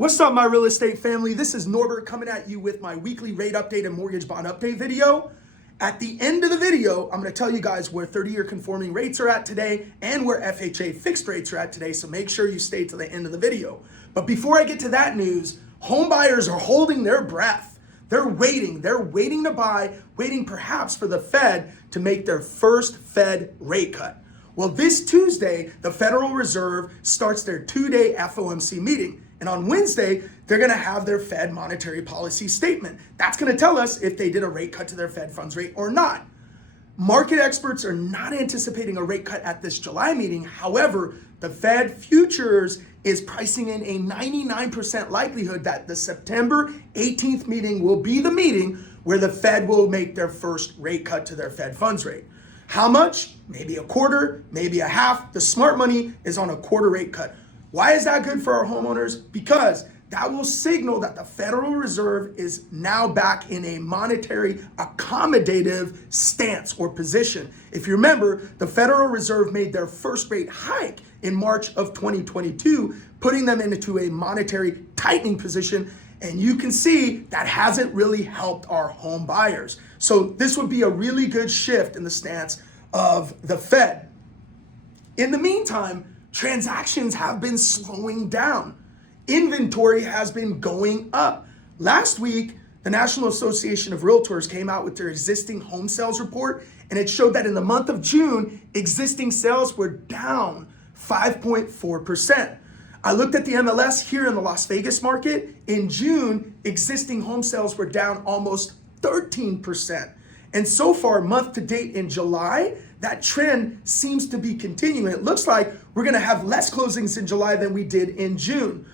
What's up, my real estate family? This is Norbert coming at you with my weekly rate update and mortgage bond update video. At the end of the video, I'm going to tell you guys where 30-year conforming rates are at today and where FHA fixed rates are at today, so make sure you stay to the end of the video. But before I get to that news, home buyers are holding their breath. They're waiting to buy, waiting perhaps for the Fed to make their first Fed rate cut. Well, this Tuesday, the Federal Reserve starts their two-day FOMC meeting. And on Wednesday, they're going to have their Fed monetary policy statement. That's going to tell us if they did a rate cut to their Fed funds rate or not. Market experts are not anticipating a rate cut at this July meeting. However, the Fed futures is pricing in a 99% likelihood that the September 18th meeting will be the meeting where the Fed will make their first rate cut to their Fed funds rate. How much? Maybe a quarter, maybe a half. The smart money is on a quarter rate cut. Why is that good for our homeowners? Because that will signal that the Federal Reserve is now back in a monetary accommodative stance or position. If you remember, the Federal Reserve made their first rate hike in March of 2022, putting them into a monetary tightening position. And you can see that hasn't really helped our home buyers. So this would be a really good shift in the stance of the Fed. In the meantime, transactions have been slowing down. Inventory has been going up. Last week, the National Association of Realtors came out with their existing home sales report, and it showed that in the month of June, existing sales were down 5.4%. I looked at the MLS here in the Las Vegas market. In June, existing home sales were down almost 13%. And so far, month to date in July, that trend seems to be continuing. It looks like we're going to have less closings in July than we did in June.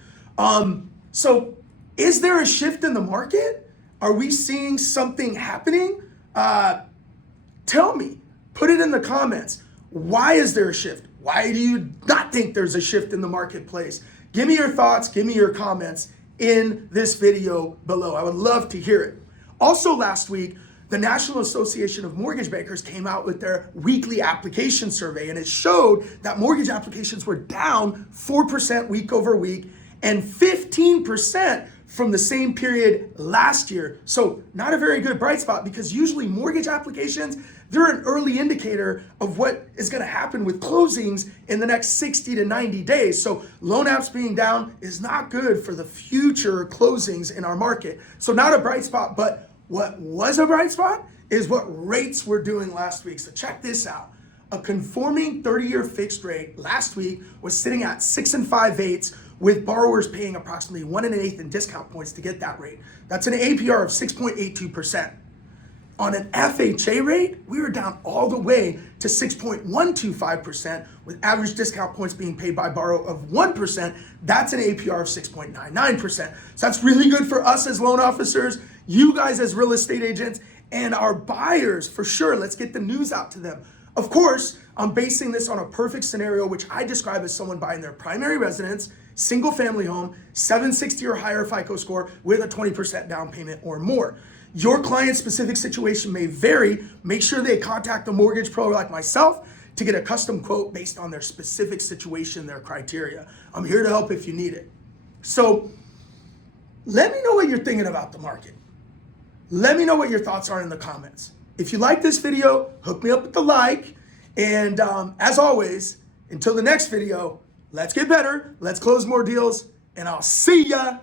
So is there a shift in the market? Are we seeing something happening? Tell me, put it in the comments. Why is there a shift? Why do you not think there's a shift in the marketplace? Give me your thoughts, give me your comments in this video below. I would love to hear it. Also last week, the National Association of Mortgage Bankers came out with their weekly application survey, and it showed that mortgage applications were down 4% week over week and 15% from the same period last year. So not a very good bright spot, because usually mortgage applications, they're an early indicator of what is going to happen with closings in the next 60 to 90 days. So loan apps being down is not good for the future closings in our market. So not a bright spot, but what was a bright spot is what rates were doing last week. So check this out. A conforming 30-year fixed rate last week was sitting at 6 5/8, with borrowers paying approximately 1 1/8 in discount points to get that rate. That's an APR of 6.82%. On an FHA rate, we were down all the way to 6.125%, with average discount points being paid by borrower of 1%. That's an APR of 6.99%. So that's really good for us as loan officers, you guys as real estate agents, and our buyers for sure. Let's get the news out to them. Of course, I'm basing this on a perfect scenario, which I describe as someone buying their primary residence, single family home, 760 or higher FICO score with a 20% down payment or more. Your client's specific situation may vary. Make sure they contact a mortgage pro like myself to get a custom quote based on their specific situation, their criteria. I'm here to help if you need it. So let me know what you're thinking about the market. Let me know what your thoughts are in the comments. If you like this video, hook me up with the like. And as always, until the next video, let's get better, let's close more deals, and I'll see ya.